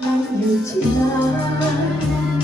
anh được chỉ là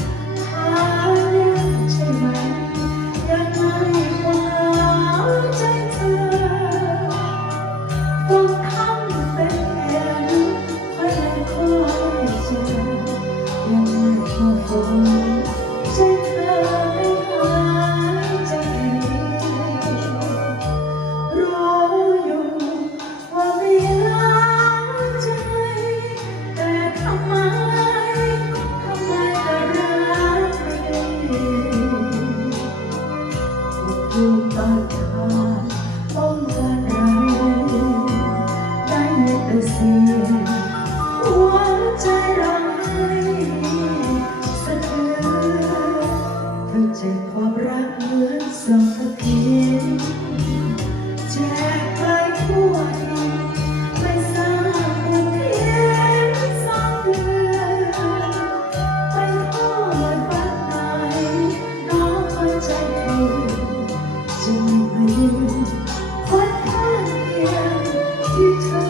Sweet.